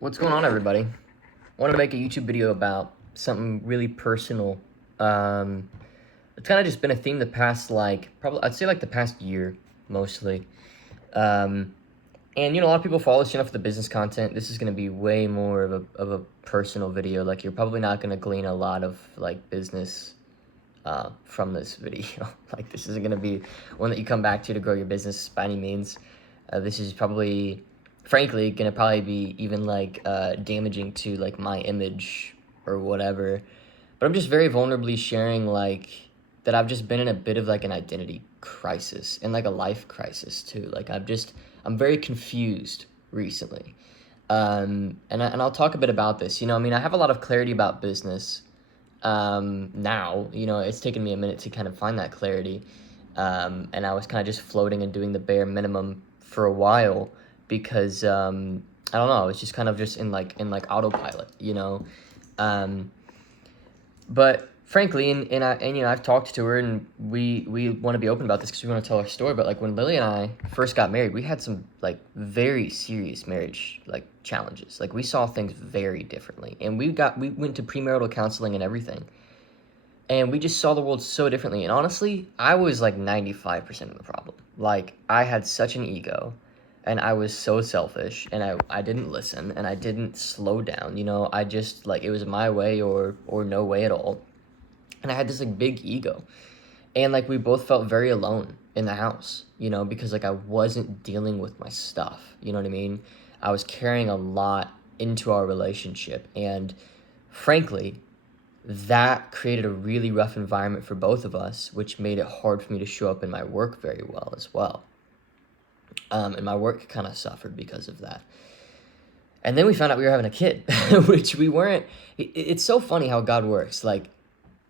What's going on, everybody? I wanted to make a YouTube video about something really personal. Um, it's kind of just been a theme the past, probably, I'd say the past year, mostly. Um, and, a lot of people follow us enough for the business content. This is going to be way more of a personal video. Like, you're probably not going to glean a lot of, business from this video. This isn't going to be one that you come back to grow your business by any means. This is probably, frankly, going to probably be even, damaging to, my image or whatever. But I'm just very vulnerably sharing, that I've just been in a bit of, an identity crisis and, a life crisis, too. I'm very confused recently. And I'll talk a bit about this. I have a lot of clarity about business now. It's taken me a minute to kind of find that clarity. And I was kind of just floating and doing the bare minimum for a while because I don't know, I was just kind of just in autopilot. Um, but frankly, I've talked to her, and we want to be open about this because we want to tell our story. But when Lily and I first got married, we had some very serious marriage challenges. We saw things very differently, and we went to premarital counseling and everything, and we just saw the world so differently. And honestly, I was 95% of the problem. I had such an ego, and I was so selfish, and I didn't listen, and I didn't slow down. I just it was my way or no way at all. And I had this big ego, and we both felt very alone in the house, because I wasn't dealing with my stuff. You know what I mean? I was carrying a lot into our relationship, and frankly, that created a really rough environment for both of us, which made it hard for me to show up in my work very well as well. And my work kind of suffered because of that. And then we found out we were having a kid, which we weren't. It's so funny how God works.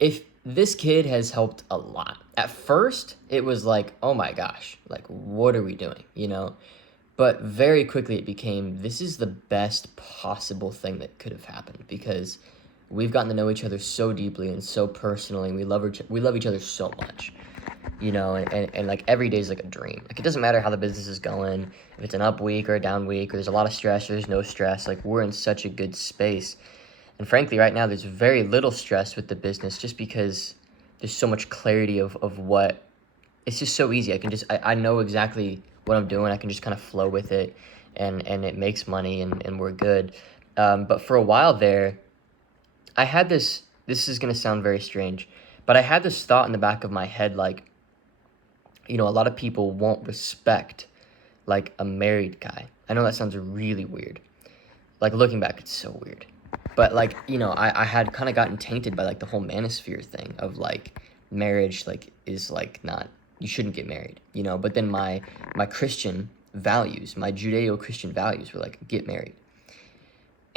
If this kid has helped a lot. At first, it was oh my gosh, what are we doing, But very quickly it became, this is the best possible thing that could have happened, because we've gotten to know each other so deeply and so personally, and we love each other so much, and every day is a dream. It doesn't matter how the business is going, if it's an up week or a down week, or there's a lot of stress or there's no stress, we're in such a good space. And frankly, right now, there's very little stress with the business, just because there's so much clarity of what, it's just so easy. I know exactly what I'm doing. I can just kind of flow with it, and it makes money, and we're good. But for a while there, I had this is going to sound very strange, but I had this thought in the back of my head, a lot of people won't respect, a married guy. I know that sounds really weird. Looking back, it's so weird. But I had kind of gotten tainted by the whole manosphere thing of marriage is not, you shouldn't get married, But then my Christian values, my Judeo-Christian values were get married.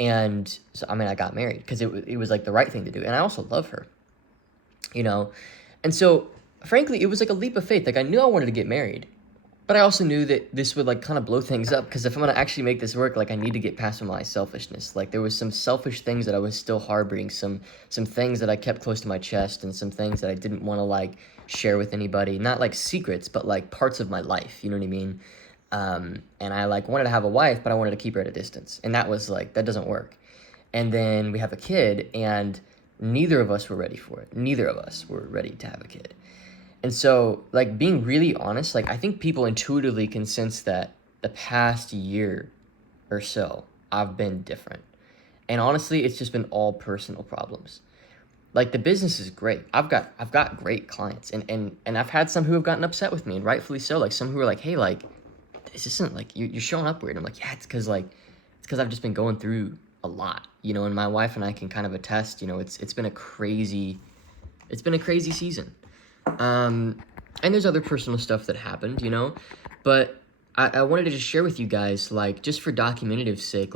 And so I got married because it was the right thing to do, and I also love her, And so frankly, it was a leap of faith. I knew I wanted to get married, but I also knew that this would kind of blow things up, because if I'm going to actually make this work, I need to get past my selfishness. There was some selfish things that I was still harboring, some things that I kept close to my chest, and some things that I didn't want to share with anybody. Not secrets, but parts of my life, you know what I mean? And I wanted to have a wife, but I wanted to keep her at a distance. And that was that doesn't work. And then we have a kid, and neither of us were ready for it. Neither of us were ready to have a kid. And so, being really honest, I think people intuitively can sense that the past year or so, I've been different. And honestly, it's just been all personal problems. The business is great. I've got great clients, and I've had some who have gotten upset with me, and rightfully so. Some who are hey, this isn't you're showing up weird. I'm yeah, it's because I've just been going through a lot, and my wife and I can kind of attest, it's been a crazy season. And there's other personal stuff that happened, but I wanted to just share with you guys, just for documentative sake,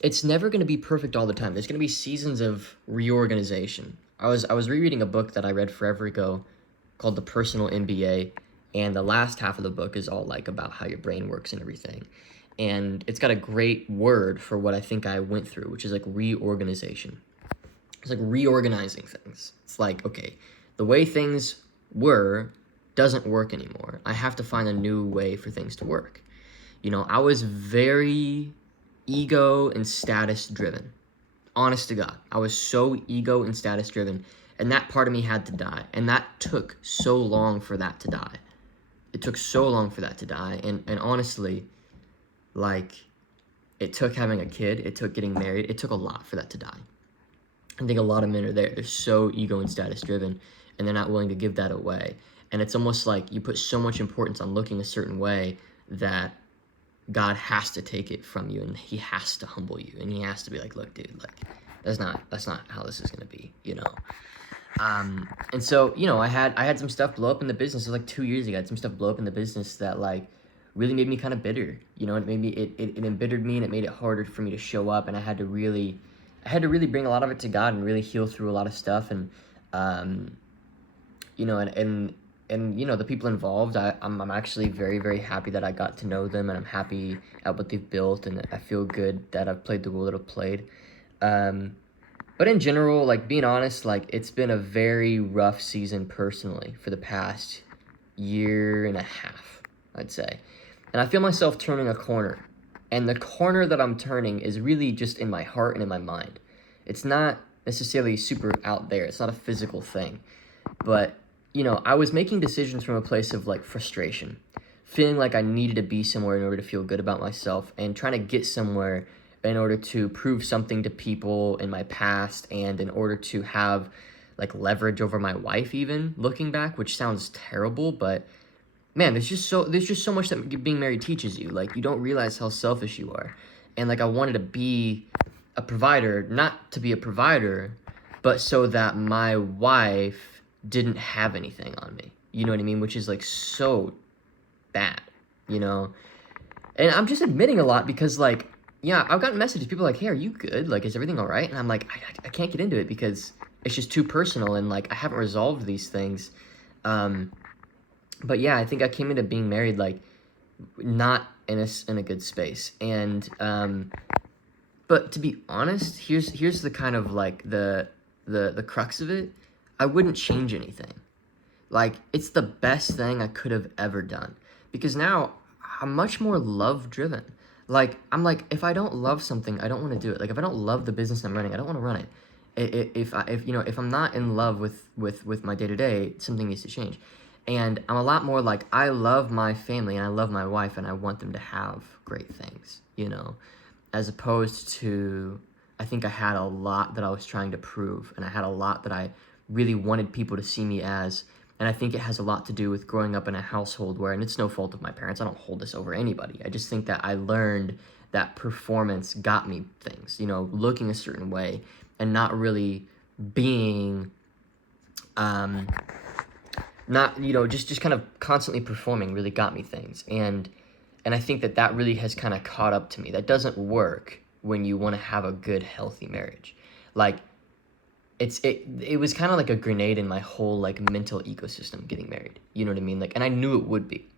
it's never going to be perfect all the time. There's going to be seasons of reorganization. I was rereading a book that I read forever ago called The Personal MBA, and the last half of the book is all about how your brain works and everything. And it's got a great word for what I think I went through, which is reorganization. It's reorganizing things. It's okay, the way things were doesn't work anymore. I have to find a new way for things to work. You know, I was very ego and status driven. Honest to God, I was so ego and status driven, and that part of me had to die. And that took so long for that to die. It took so long for that to die. And honestly, like, it took having a kid, it took getting married, it took a lot for that to die. I think a lot of men are there. They're so ego and status driven, and they're not willing to give that away. And it's almost like you put so much importance on looking a certain way that God has to take it from you, and he has to humble you, and he has to be like, look, dude, like, that's not how this is gonna be, you know. And so, you know, I had some stuff blow up in the business. It was like 2 years ago. I had some stuff blow up in the business that like really made me kind of bitter. You know, it made me it embittered me, and it made it harder for me to show up. And I had to really bring a lot of it to God and really heal through a lot of stuff. And you know, and you know, the people involved, I'm actually very, very happy that I got to know them, and I'm happy at what they've built, and I feel good that I've played the role that I've played. But in general, like, being honest, like, it's been a very rough season personally for the past year and a half, I'd say. And I feel myself turning a corner. And the corner that I'm turning is really just in my heart and in my mind. It's not necessarily super out there. It's not a physical thing. But, you know, I was making decisions from a place of, like, frustration. Feeling like I needed to be somewhere in order to feel good about myself, and trying to get somewhere in order to prove something to people in my past, and in order to have like leverage over my wife, even looking back, which sounds terrible, but man, there's just so much that being married teaches you. Like, you don't realize how selfish you are. And like, I wanted to be a provider, not to be a provider, but so that my wife didn't have anything on me. You know what I mean? Which is like so bad, you know? And I'm just admitting a lot because, like, yeah, I've gotten messages, people are like, hey, are you good? Like, is everything all right? And I'm like, I can't get into it because it's just too personal, and like, I haven't resolved these things. But yeah, I think I came into being married like not in a good space. And but to be honest, here's the kind of like the crux of it. I wouldn't change anything. Like, it's the best thing I could have ever done, because now I'm much more love driven. Like, I'm like, if I don't love something, I don't want to do it. Like, if I don't love the business I'm running, I don't want to run it. If you know, if I'm not in love with my day-to-day, something needs to change. And I'm a lot more like, I love my family and I love my wife and I want them to have great things, you know, as opposed to, I think I had a lot that I was trying to prove, and I had a lot that I really wanted people to see me as. And I think it has a lot to do with growing up in a household where, and it's no fault of my parents, I don't hold this over anybody. I just think that I learned that performance got me things, you know, looking a certain way and not really being, not, you know, just kind of constantly performing really got me things. And I think that really has kind of caught up to me. That doesn't work when you want to have a good, healthy marriage. Like, it was kind of like a grenade in my whole like mental ecosystem getting married. You know what I mean? Like, and I knew it would be,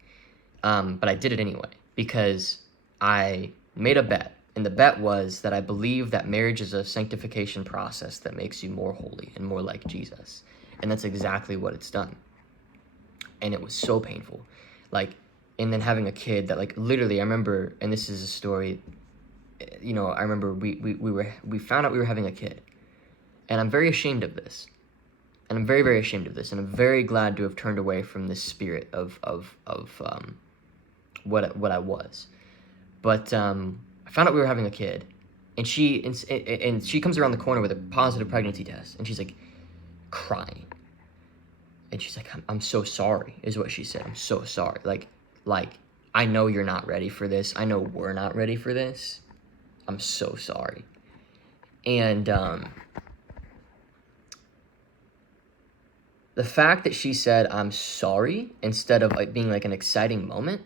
but I did it anyway because I made a bet, and the bet was that I believe that marriage is a sanctification process that makes you more holy and more like Jesus, and that's exactly what it's done. And it was so painful, like, and then having a kid that, like, literally, I remember, and this is a story, you know, I remember we found out we were having a kid. And I'm very ashamed of this. And I'm very, very ashamed of this. And I'm very glad to have turned away from this spirit of what I was. But I found out we were having a kid. And she comes around the corner with a positive pregnancy test. And she's like crying. And she's like, I'm so sorry, is what she said. I'm so sorry. Like, I know you're not ready for this. I know we're not ready for this. I'm so sorry. And the fact that she said, I'm sorry, instead of like being like an exciting moment,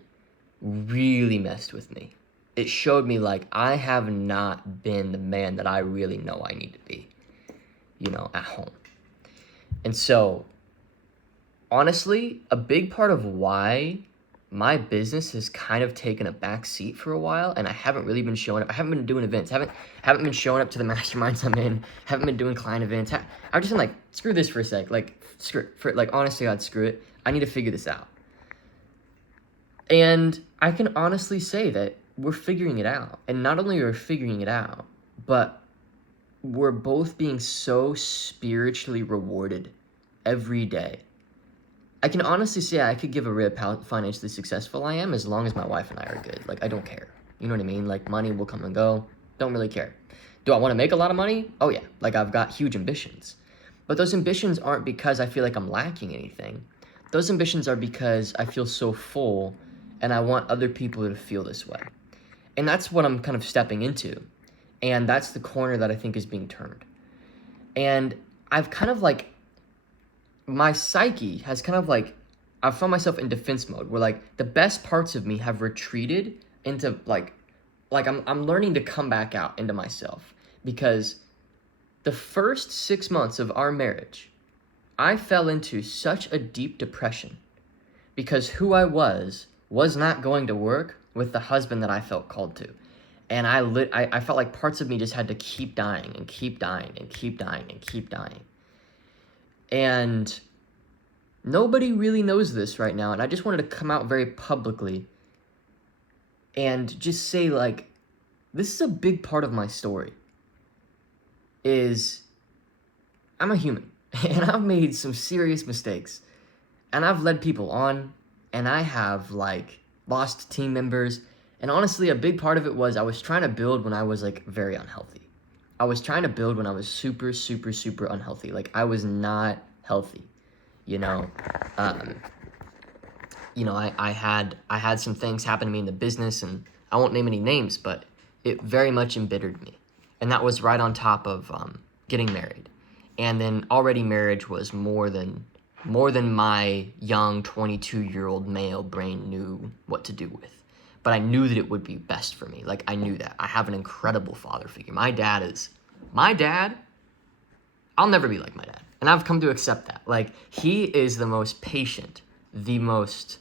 really messed with me. It showed me like I have not been the man that I really know I need to be, you know, at home. And so, honestly, a big part of why my business has kind of taken a back seat for a while, and I haven't really been showing up. I haven't been doing events. Haven't been showing up to the masterminds I'm in. Haven't been doing client events. I've just been like, screw this for a sec. Like, honestly, God, screw it. I need to figure this out. And I can honestly say that we're figuring it out. And not only are we figuring it out, but we're both being so spiritually rewarded every day. I can honestly say I could give a rip how financially successful I am as long as my wife and I are good. Like, I don't care. You know what I mean? Like, money will come and go. Don't really care. Do I want to make a lot of money? Oh, yeah. Like, I've got huge ambitions. But those ambitions aren't because I feel like I'm lacking anything. Those ambitions are because I feel so full and I want other people to feel this way. And that's what I'm kind of stepping into. And that's the corner that I think is being turned. And I've kind of like, my psyche has kind of like, I found myself in defense mode where like the best parts of me have retreated into like I'm learning to come back out into myself, because the first 6 months of our marriage, I fell into such a deep depression because who I was not going to work with the husband that I felt called to. And I felt like parts of me just had to keep dying and keep dying and keep dying and keep dying. And nobody really knows this right now, and I just wanted to come out very publicly and just say, like, this is a big part of my story, is I'm a human, and I've made some serious mistakes, and I've led people on, and I have, like, lost team members, and honestly, a big part of it was I was trying to build when I was, like, very unhealthy. I was trying to build when I was super, super, super unhealthy. Like, I was not healthy, you know? I had some things happen to me in the business, and I won't name any names, but it very much embittered me. And that was right on top of getting married. And then already marriage was more than my young 22-year-old male brain knew what to do with. But I knew that it would be best for me. Like, I knew that. I have an incredible father figure. My dad, I'll never be like my dad. And I've come to accept that. Like, he is the most patient, the most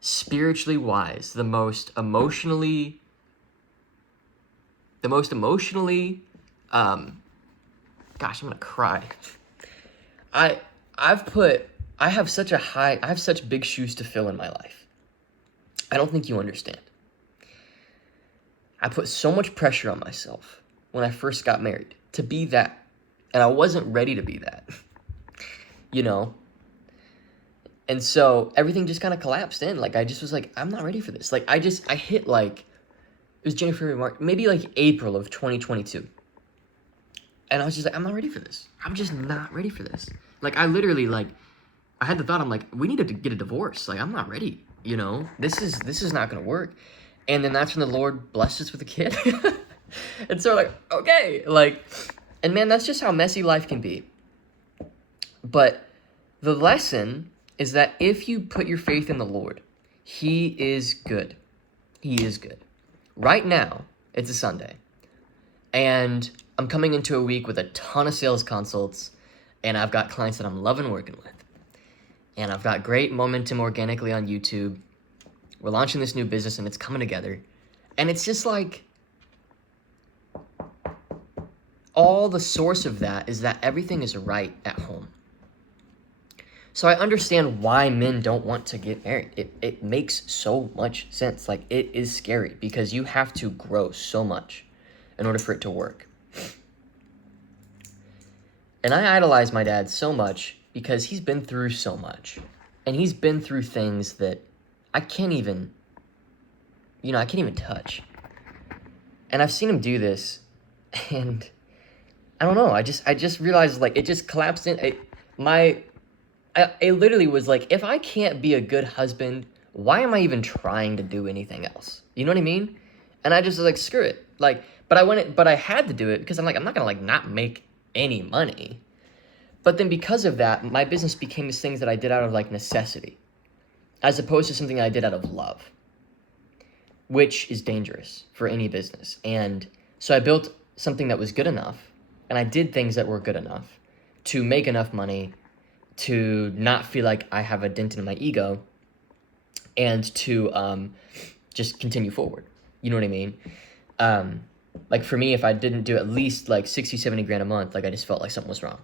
spiritually wise, the most emotionally, gosh, I'm gonna cry. I have such big shoes to fill in my life. I don't think you understand. I put so much pressure on myself when I first got married to be that, and I wasn't ready to be that, you know? And so everything just kind of collapsed in. Like, I just was like, I'm not ready for this. Like, I hit like, it was January, March, maybe like April of 2022. And I was just like, I'm not ready for this. I'm just not ready for this. Like, I literally, like, I had the thought, I'm like, we need to get a divorce. Like, I'm not ready, you know? This is not going to work. And then that's when the Lord blessed us with a kid. And so, like, okay. Like, and man, that's just how messy life can be. But the lesson is that if you put your faith in the Lord, He is good. He is good. Right now, it's a Sunday, and I'm coming into a week with a ton of sales consults, and I've got clients that I'm loving working with, and I've got great momentum organically on YouTube. We're launching this new business, and it's coming together, and it's just like, all the source of that is that everything is right at home. So I understand why men don't want to get married. It makes so much sense. Like, it is scary because you have to grow so much in order for it to work. And I idolize my dad so much because he's been through so much. And he's been through things that I can't even touch. And I've seen him do this, and I don't know, I just realized, like, it just collapsed in. It literally was like, if I can't be a good husband, why am I even trying to do anything else? You know what I mean? And I just was like, screw it. Like, but I had to do it because I'm like, I'm not gonna like not make any money. But then because of that, my business became these things that I did out of like necessity, as opposed to something I did out of love, which is dangerous for any business. And so I built something that was good enough, and I did things that were good enough to make enough money to not feel like I have a dent in my ego, and to just continue forward. You know what I mean? Like, for me, if I didn't do at least like 60, 70 grand a month, like, I just felt like something was wrong.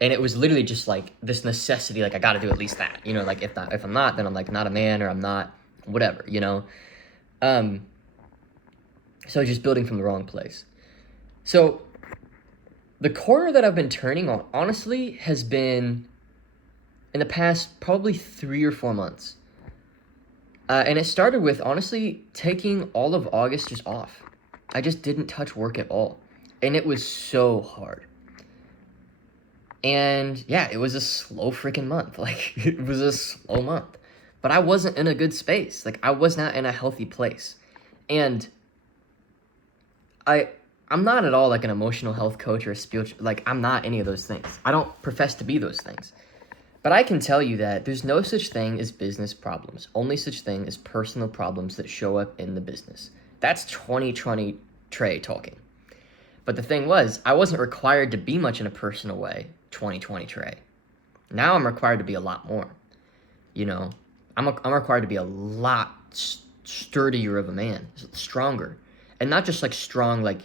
And it was literally just like this necessity, like, I got to do at least that. You know, like, if I'm not, then I'm like not a man, or I'm not whatever, you know? So just building from the wrong place. So the corner that I've been turning on, honestly, has been in the past probably 3 or 4 months. And it started with, honestly, taking all of August just off. I just didn't touch work at all. And it was so hard. And yeah, it was a slow freaking month. Like, it was a slow month. But I wasn't in a good space. Like, I was not in a healthy place. And I'm not at all like an emotional health coach or a spiritual, like, I'm not any of those things. I don't profess to be those things. But I can tell you that there's no such thing as business problems. Only such thing as personal problems that show up in the business. That's 2020 Trey talking. But the thing was, I wasn't required to be much in a personal way, 2020 Trey. Now I'm required to be a lot more. You know, I'm required to be a lot sturdier of a man, stronger. And not just like strong, like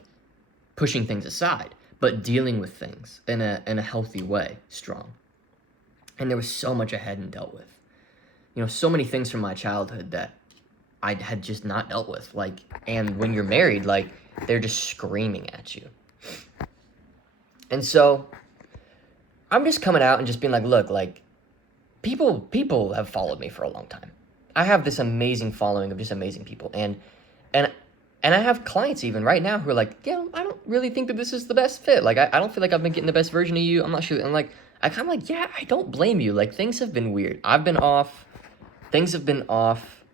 pushing things aside, but dealing with things in a healthy way, strong. And there was so much I hadn't dealt with. You know, so many things from my childhood that I had just not dealt with. Like, and when you're married, like, they're just screaming at you. And so I'm just coming out and just being like, look, like, people have followed me for a long time. I have this amazing following of just amazing people. And I have clients even right now who are like, yeah, I don't really think that this is the best fit. Like, I don't feel like I've been getting the best version of you. I'm not sure. And like, I kind of like, yeah, I don't blame you. Like, things have been weird. I've been off. Things have been off.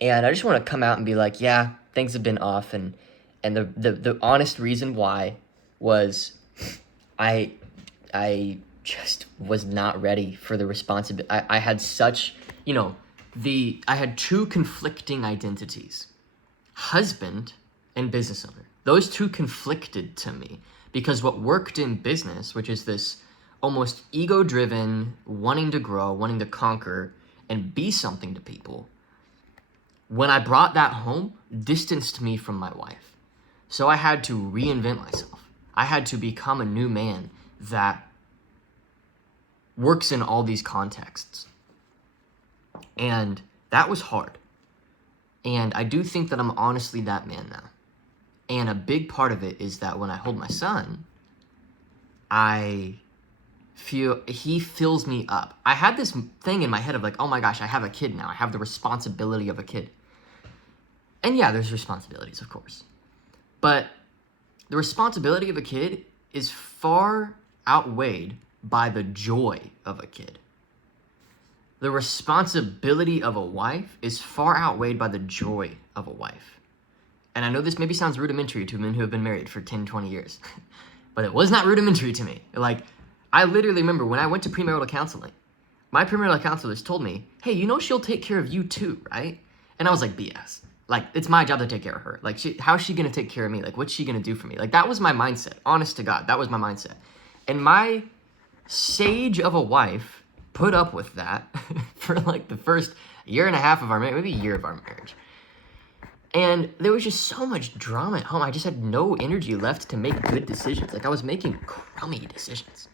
And I just want to come out and be like, yeah, things have been off. And the honest reason why was I just was not ready for the responsibility. I had such, you know, I had two conflicting identities. Husband and business owner. Those two conflicted to me because what worked in business, which is this almost ego-driven, wanting to grow, wanting to conquer, and be something to people, when I brought that home, distanced me from my wife. So I had to reinvent myself. I had to become a new man that works in all these contexts. And that was hard. And I do think that I'm honestly that man now. And a big part of it is that when I hold my son, I feel he fills me up. I had this thing in my head of like, oh my gosh, I have a kid now. I have the responsibility of a kid. And yeah, there's responsibilities, of course. But the responsibility of a kid is far outweighed by the joy of a kid. The responsibility of a wife is far outweighed by the joy of a wife. And I know this maybe sounds rudimentary to men who have been married for 10, 20 years, but it was not rudimentary to me. Like, I literally remember when I went to premarital counseling, my premarital counselors told me, hey, you know she'll take care of you too, right? And I was like, BS. Like, it's my job to take care of her. Like, how's she gonna take care of me? Like, what's she gonna do for me? Like, that was my mindset. Honest to God, that was my mindset. And my sage of a wife put up with that for like the first year and a half of our marriage, maybe a year of our marriage. And there was just so much drama at home. I just had no energy left to make good decisions. Like, I was making crummy decisions,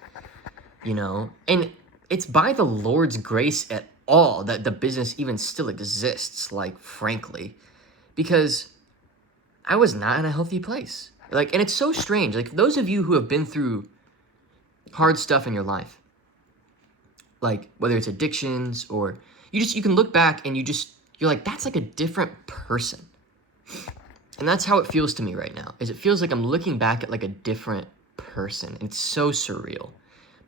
you know? And it's by the Lord's grace at all that the business even still exists, like, frankly, because I was not in a healthy place. Like, and it's so strange. Like, those of you who have been through hard stuff in your life, like whether it's addictions or you can look back and you're like, that's like a different person. And that's how it feels to me right now, is it feels like I'm looking back at like a different person. It's so surreal.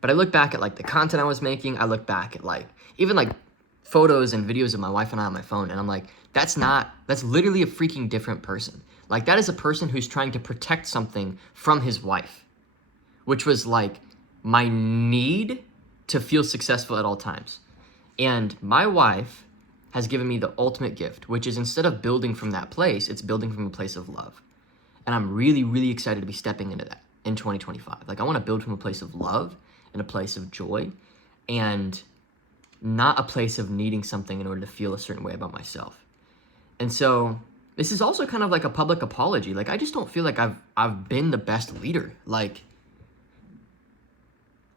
But I look back at like the content I was making. I look back at like, even like photos and videos of my wife and I on my phone. And I'm like, that's literally a freaking different person. Like, that is a person who's trying to protect something from his wife, which was like my need to feel successful at all times. And my wife has given me the ultimate gift, which is instead of building from that place, it's building from a place of love. And I'm really, really excited to be stepping into that in 2025. Like, I want to build from a place of love and a place of joy and not a place of needing something in order to feel a certain way about myself. And so this is also kind of like a public apology. Like, I just don't feel like I've been the best leader. Like,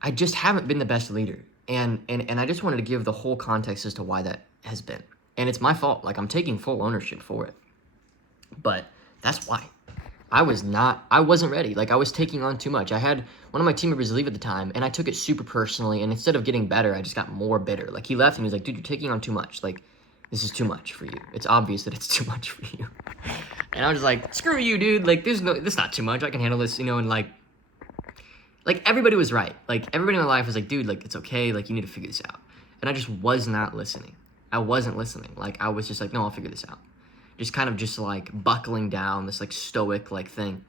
I just haven't been the best leader. And I just wanted to give the whole context as to why that has been. And it's my fault. Like, I'm taking full ownership for it. But that's why. I wasn't ready. Like, I was taking on too much. I had one of my team members leave at the time, and I took it super personally, and instead of getting better, I just got more bitter. Like, he left, and he was like, dude, you're taking on too much. Like, this is too much for you. It's obvious that it's too much for you. And I was like, screw you, dude. Like, this is not too much. I can handle this, and like, everybody was right. Like, everybody in my life was like, dude, like, it's okay. Like, you need to figure this out. And I just was not listening. I wasn't listening. Like, I was just like, no, I'll figure this out. Just kind of just, like, buckling down, this, like, stoic, like, thing.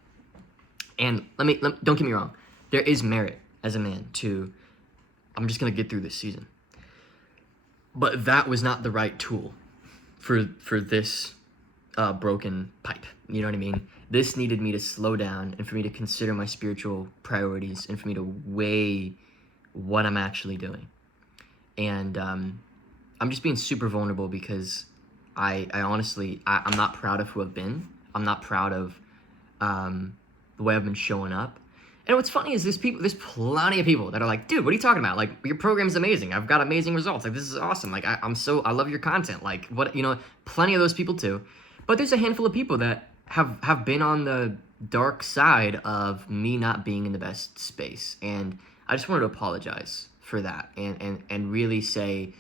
And don't get me wrong. There is merit as a man to, I'm just going to get through this season. But that was not the right tool for this broken pipe. You know what I mean? This needed me to slow down and for me to consider my spiritual priorities and for me to weigh what I'm actually doing. And I'm just being super vulnerable because I honestly, I'm not proud of who I've been. I'm not proud of the way I've been showing up. And what's funny is there's plenty of people that are like, dude, what are you talking about? Like, your program's amazing. I've got amazing results. Like, this is awesome. Like, I love your content. Like, what, plenty of those people too. But there's a handful of people that have been on the dark side of me not being in the best space. And I just wanted to apologize for that and really say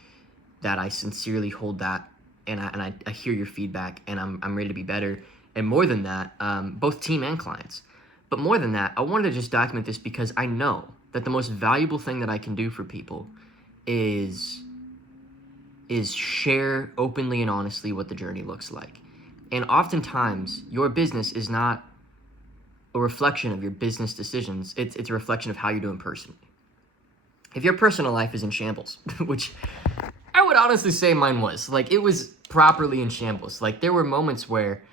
that I sincerely hold that and I hear your feedback and I'm ready to be better. And more than that, both team and clients. But more than that, I wanted to just document this because I know that the most valuable thing that I can do for people is share openly and honestly what the journey looks like. And oftentimes, your business is not a reflection of your business decisions. It's a reflection of how you're doing personally. If your personal life is in shambles, which I would honestly say mine was, like, it was properly in shambles. Like, there were moments where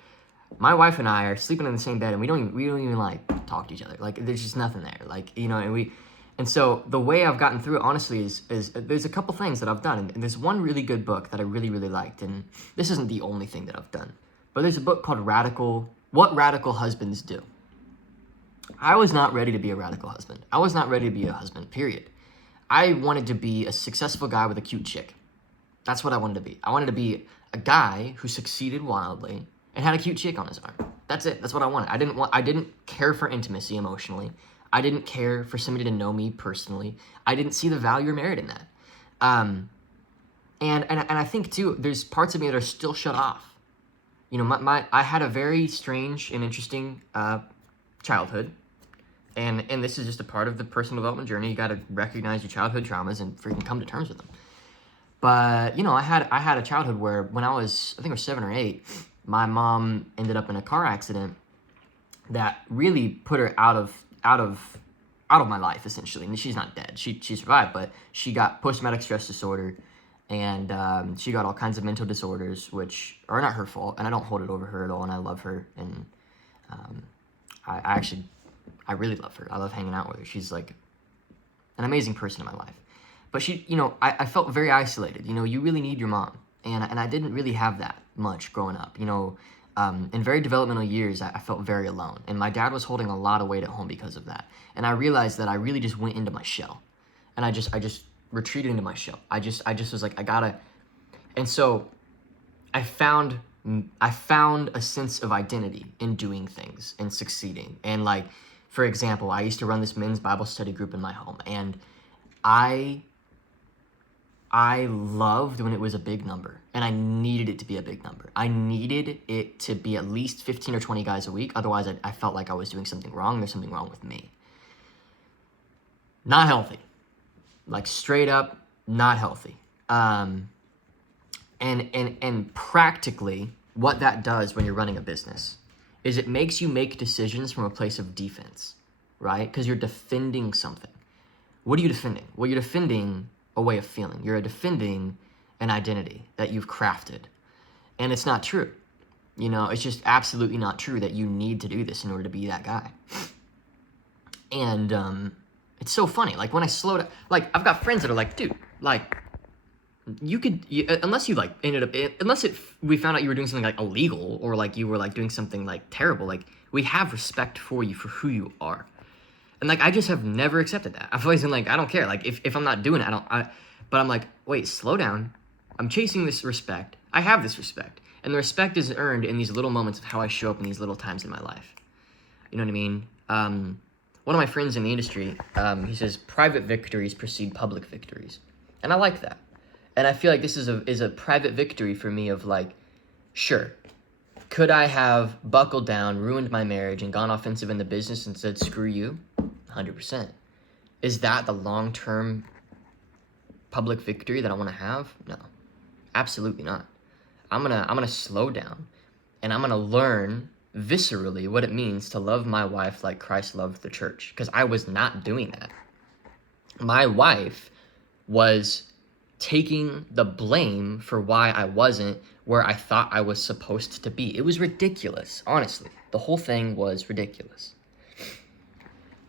my wife and I are sleeping in the same bed and we don't even like talk to each other. Like, there's just nothing there. Like, and so the way I've gotten through it, honestly, is there's a couple things that I've done. And there's one really good book that I really, really liked. And this isn't the only thing that I've done. But there's a book called What Radical Husbands Do. I was not ready to be a radical husband. I was not ready to be a husband, period. I wanted to be a successful guy with a cute chick. That's what I wanted to be. I wanted to be a guy who succeeded wildly and had a cute chick on his arm. That's it. That's what I wanted. I didn't care for intimacy emotionally. I didn't care for somebody to know me personally. I didn't see the value or merit in that. And I think too, there's parts of me that are still shut off. I had a very strange and interesting childhood. And this is just a part of the personal development journey. You got to recognize your childhood traumas and freaking come to terms with them. But, I had a childhood where when I think I was 7 or 8, my mom ended up in a car accident that really put her out of my life, essentially. And she's not dead. She survived, but she got post-traumatic stress disorder, and she got all kinds of mental disorders, which are not her fault, and I don't hold it over her at all, and I love her, and I really love her. I love hanging out with her. She's like an amazing person in my life. But she, I felt very isolated. You really need your mom. And I didn't really have that much growing up. In very developmental years, I felt very alone. And my dad was holding a lot of weight at home because of that. And I realized that I really just went into my shell. And I just retreated into my shell. I just was like, I gotta. And so I found a sense of identity in doing things and succeeding. And like, for example, I used to run this men's Bible study group in my home. And I loved when it was a big number, and I needed it to be a big number. I needed it to be at least 15 or 20 guys a week. Otherwise, I felt like I was doing something wrong. There's something wrong with me. Not healthy. Like, straight up, not healthy. And practically, what that does when you're running a business is it makes you make decisions from a place of defense, right? Because you're defending something. What are you defending? Well, you're defending a way of feeling. You're defending an identity that you've crafted. And it's not true. It's just absolutely not true that you need to do this in order to be that guy. And it's so funny. Like, when I slowed up, like, I've got friends that are like, dude, like, unless we found out you were doing something like illegal or like you were like doing something like terrible, like, we have respect for you for who you are. And like, I just have never accepted that. I've always been like, I don't care. Like, if I'm not doing it, but I'm like, wait, slow down. I'm chasing this respect. I have this respect. And the respect is earned in these little moments of how I show up in these little times in my life. You know what I mean? One of my friends in the industry, he says, private victories precede public victories. And I like that. And I feel like this is a private victory for me of like, sure, could I have buckled down, ruined my marriage, and gone offensive in the business and said, screw you? 100%. Is that the long-term public victory that I want to have? No, absolutely not. I'm gonna slow down, and I'm gonna learn viscerally what it means to love my wife like Christ loved the church, because I was not doing that. My wife was taking the blame for why I wasn't where I thought I was supposed to be. It was ridiculous, honestly. The whole thing was ridiculous.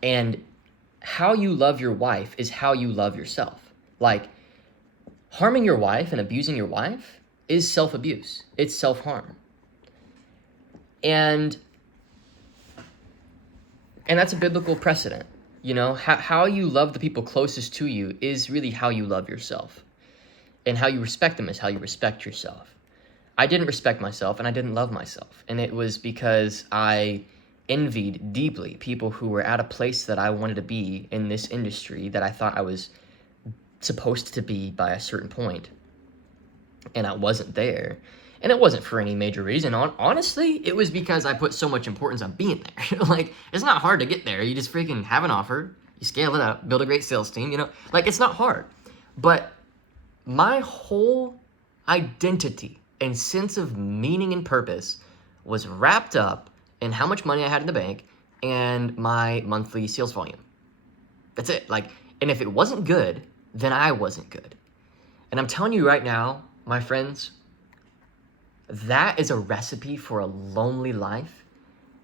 And how you love your wife is how you love yourself. Like, harming your wife and abusing your wife is self-abuse. It's self-harm. And that's a biblical precedent. You know, how you love the people closest to you is really how you love yourself. And how you respect them is how you respect yourself. I didn't respect myself and I didn't love myself. And it was because I envied deeply people who were at a place that I wanted to be in this industry that I thought I was supposed to be by a certain point. And I wasn't there. And it wasn't for any major reason. Honestly, it was because I put so much importance on being there. Like, it's not hard to get there. You just freaking have an offer, you scale it up, build a great sales team, you know? Like, it's not hard. But my whole identity and sense of meaning and purpose was wrapped up in how much money I had in the bank and my monthly sales volume. That's it. Like, and if it wasn't good, then I wasn't good. And I'm telling you right now, my friends, that is a recipe for a lonely life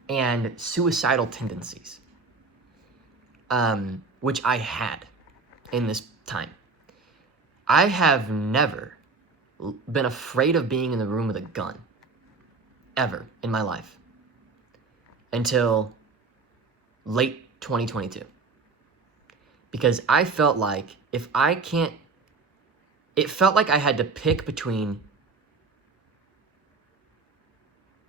and suicidal tendencies, which I had in this time. I have never been afraid of being in the room with a gun, ever in my life, until late 2022. Because I felt like it felt like I had to pick between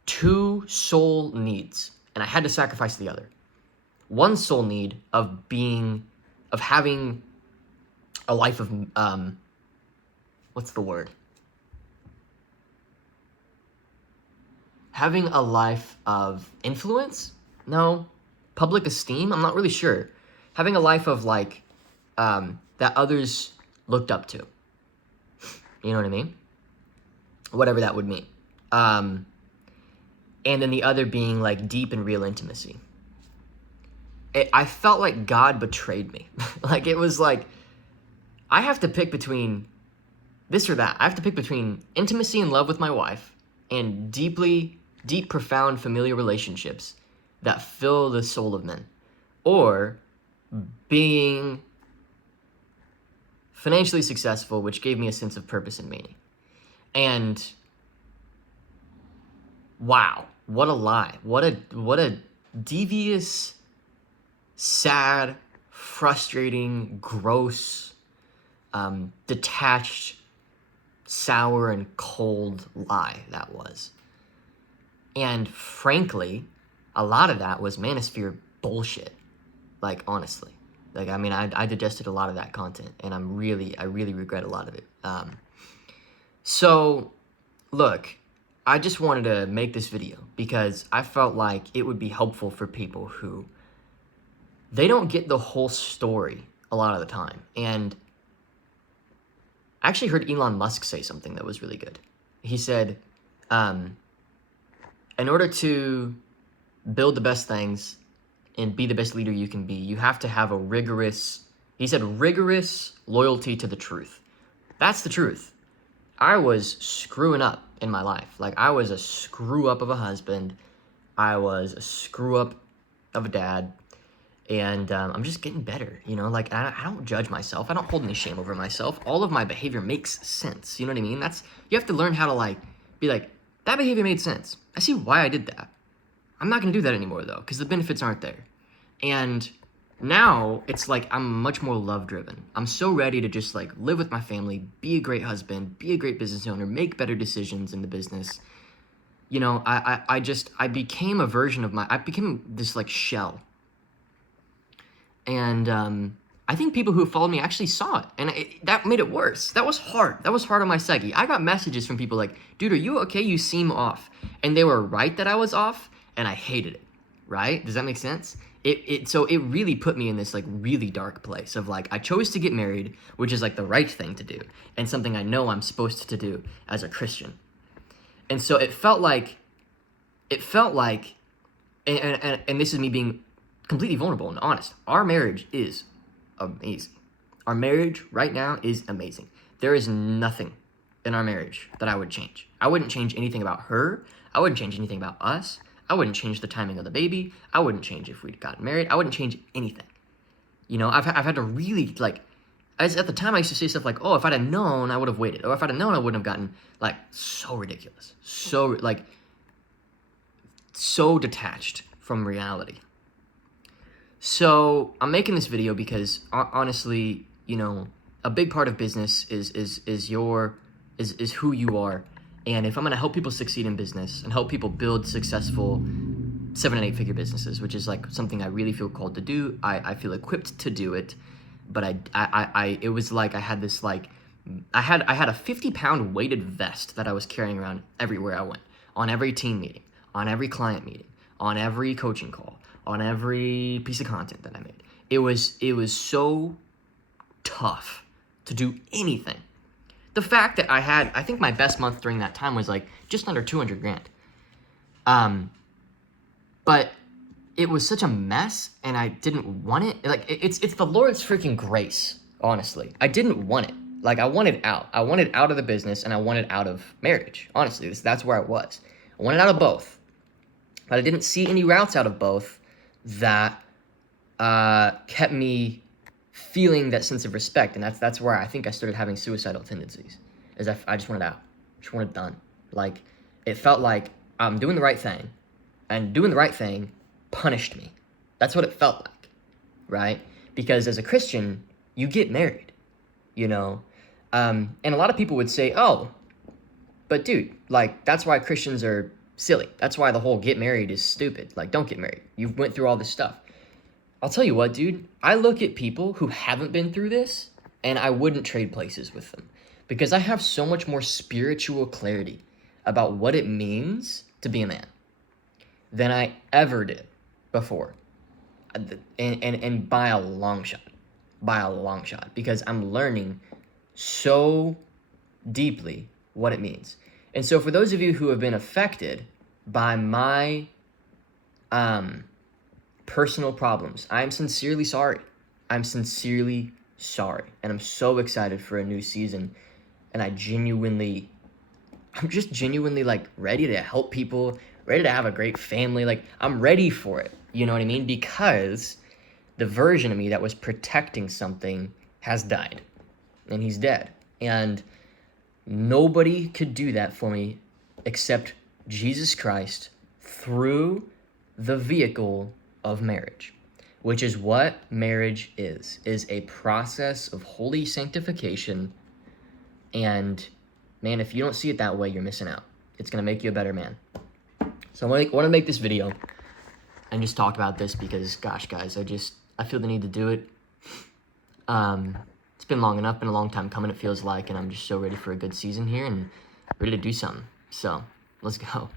two soul needs, and I had to sacrifice the other. One soul need of having a life of, what's the word? Having a life of influence? No. Public esteem? I'm not really sure. Having a life of like, that others looked up to. You know what I mean? Whatever that would mean. And then the other being like deep and real intimacy. I felt like God betrayed me. Like, it was like, I have to pick between this or that. I have to pick between intimacy and love with my wife and deep, profound familial relationships that fill the soul of men, or being financially successful, which gave me a sense of purpose and meaning. And wow, what a lie. What a devious, sad, frustrating, gross, detached, sour, and cold lie that was. And frankly, a lot of that was manosphere bullshit. Like, honestly. Like, I mean, I digested a lot of that content, and I really regret a lot of it. So, look, I just wanted to make this video because I felt like it would be helpful for people who, they don't get the whole story a lot of the time. And I actually heard Elon Musk say something that was really good. He said, in order to build the best things and be the best leader you can be, you have to have a rigorous loyalty to the truth. That's the truth. I was screwing up in my life. Like, I was a screw up of a husband. I was a screw up of a dad. And I'm just getting better, you know? Like, I don't judge myself. I don't hold any shame over myself. All of my behavior makes sense. You know what I mean? You have to learn how to, like, be like, that behavior made sense. I see why I did that. I'm not going to do that anymore, though, because the benefits aren't there. And Now it's like I'm much more love driven. I'm so ready to just like live with my family, be a great husband, be a great business owner, make better decisions in the business. You know, I became a version of I became this like shell. And I think people who followed me actually saw it, and that made it worse. That was hard. That was hard on my psyche. I got messages from people like, dude, are you okay? You seem off. And they were right that I was off, and I hated it, right? Does that make sense? So it really put me in this like really dark place of like, I chose to get married, which is like the right thing to do, and something I know I'm supposed to do as a Christian. And so it felt like, and this is me being completely vulnerable and honest. Our marriage is amazing. Our marriage right now is amazing. There is nothing in our marriage that I would change. I wouldn't change anything about her. I wouldn't change anything about us. I wouldn't change the timing of the baby. I wouldn't change if we'd gotten married. I wouldn't change anything. You know, I've had to really like, as at the time I used to say stuff like, oh, if I'd have known, I would have waited. Or if I'd have known, I wouldn't have gotten, like, so ridiculous. So, like, so detached from reality. So I'm making this video because honestly, you know, a big part of business is who you are. And if I'm gonna help people succeed in business and help people build successful 7 and 8 figure businesses, which is like something I really feel called to do, I feel equipped to do it. But it was like I had this like, I had a 50-pound weighted vest that I was carrying around everywhere I went, on every team meeting, on every client meeting, on every coaching call, on every piece of content that I made. It was so tough to do anything. The fact that I think my best month during that time was like just under 200 grand. But it was such a mess, and I didn't want it. Like, it's the Lord's freaking grace, honestly. I didn't want it. Like, I wanted out. I wanted out of the business, and I wanted out of marriage. Honestly, that's where I was. I wanted out of both. But I didn't see any routes out of both that kept me feeling that sense of respect. And that's where I think I started having suicidal tendencies. Is I just wanted out. Just wanted done. Like, it felt like I'm doing the right thing, and doing the right thing punished me. That's what it felt like, right? Because as a Christian, you get married, you know? And a lot of people would say, oh, but dude, like, that's why Christians are silly. That's why the whole get married is stupid. Like, don't get married. You went through all this stuff. I'll tell you what, dude. I look at people who haven't been through this, and I wouldn't trade places with them. Because I have so much more spiritual clarity about what it means to be a man than I ever did before. And by a long shot. By a long shot. Because I'm learning so deeply what it means. And so for those of you who have been affected by my personal problems, I'm sincerely sorry. I'm sincerely sorry. And I'm so excited for a new season. And I'm just genuinely like ready to help people, ready to have a great family. Like, I'm ready for it. You know what I mean? Because the version of me that was protecting something has died. And he's dead. And nobody could do that for me except Jesus Christ through the vehicle of marriage, which is what marriage is a process of holy sanctification. And man, if you don't see it that way, you're missing out. It's going to make you a better man. So I want to make this video and just talk about this because, gosh, guys, I feel the need to do it. It's been long enough, been a long time coming, it feels like, and I'm just so ready for a good season here and ready to do something. So let's go.